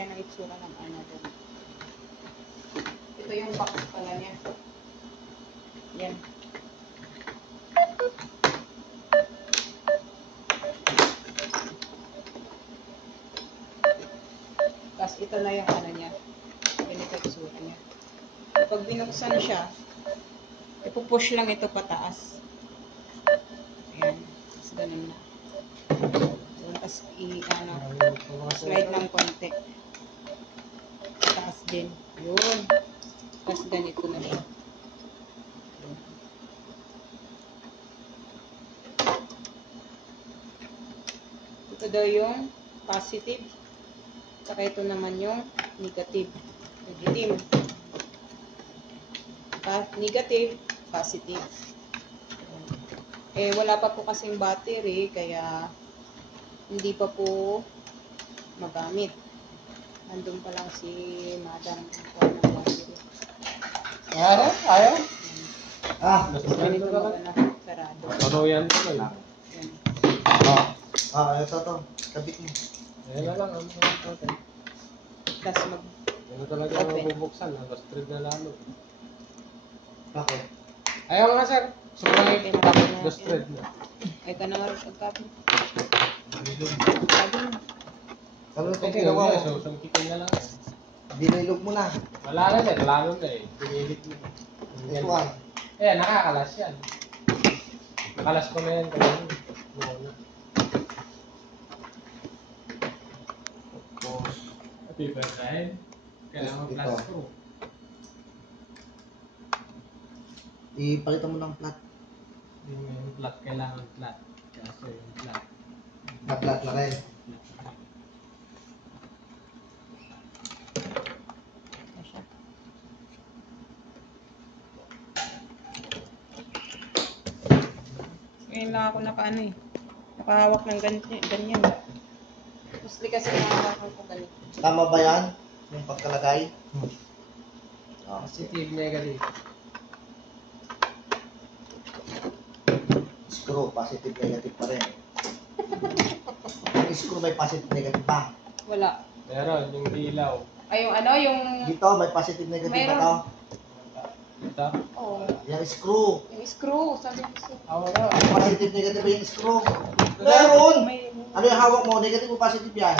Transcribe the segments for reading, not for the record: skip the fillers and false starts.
Yan ang itsura ng anode. Ito yung box pala niya. Yan. Tapos ito na yung ano niya. Ganito itsura niya. Pag binuksan siya, ipupush lang ito pataas. Ayan. Tapos ganun na. Tapos slide ng konti. Pataas din. Yun. Tapos ganito na siya. Ito daw yung positive. Saka ito naman yung negative. Negative. Negative, positive. Eh, wala pa po kasing battery, kaya hindi pa po magamit. Nandun pa lang si Madam ng battery. Ayaw? Ayaw? Ganito na sarado. Ano yan? Yan. Ito to. Kabit mo. Ayan na lang. Tapos Ano talaga ang mabubuksan? Tapos thread na lalo. Bakit? Ayaw nga sir. Sobrang Okay, marami na. dos thread na. Ay ka na nga rin pagkabi. Ano itong Pwede ginawa nga, mo? so sungkitin na lang. Dinilog mo na. Wala na sir, lalo na eh. Pinilit mo. Ito ah. Ayan, nakakalas yan. Nakalas ko na yan kanina. Muna. Tapos, Paper side. Kailangan Ito. plus ko. ipalitan mo ng flat. Yung flat, kailangan flat. Kaso yung flat. Na-flat na rin. Ngayon lang ako nakaano eh. Nakahawak ng ganyan. Mostly kasi nakahawakan ko ganito. Tama ba yan? Yung pagkalagay? Positive, negative. Screw, positive, negative pa rin. Yung screw may positive, negative pa. Wala. Meron, yung ilaw. Ay, yung ano, yung... Dito, may positive, negative pa Mayroon. to. Ito. Oh, Yung screw. yung screw. Sabi ko siya. Wala. Positive, negative ba yung screw? Meron! May... Ano yung hawak mo? Negative o positive yan?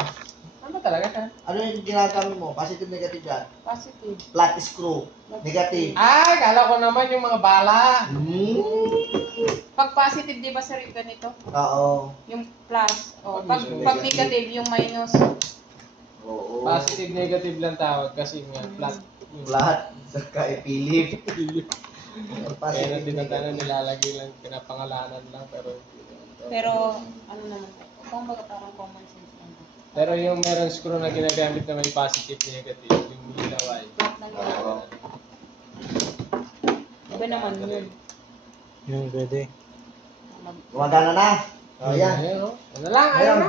Ano talaga sir? Ano yung ginagamit mo? Positive, negative yan? Positive. Flat screw. Negative. Ay, kala ko naman yung mga bala. Pag positive, di ba sir, yung ganito? Oo. Yung plus. O, Pag pag negative, yung minus. Oo. Positive, negative lang tawag kasi nga flat. Flat. Saka ipilip. Kaya na tinatanan, nilalagay lang, pinapangalanan lang, pero Pero, ano naman, kung baga parang common sense lang. pero yung meron screw na ginagamit na may positive, negative, yung ilaw ay. Flat lang yun. Iba naman yun. Yung pwede. Gumagana na. Ayan. Ayan, oh. Ano lang, ayaw na.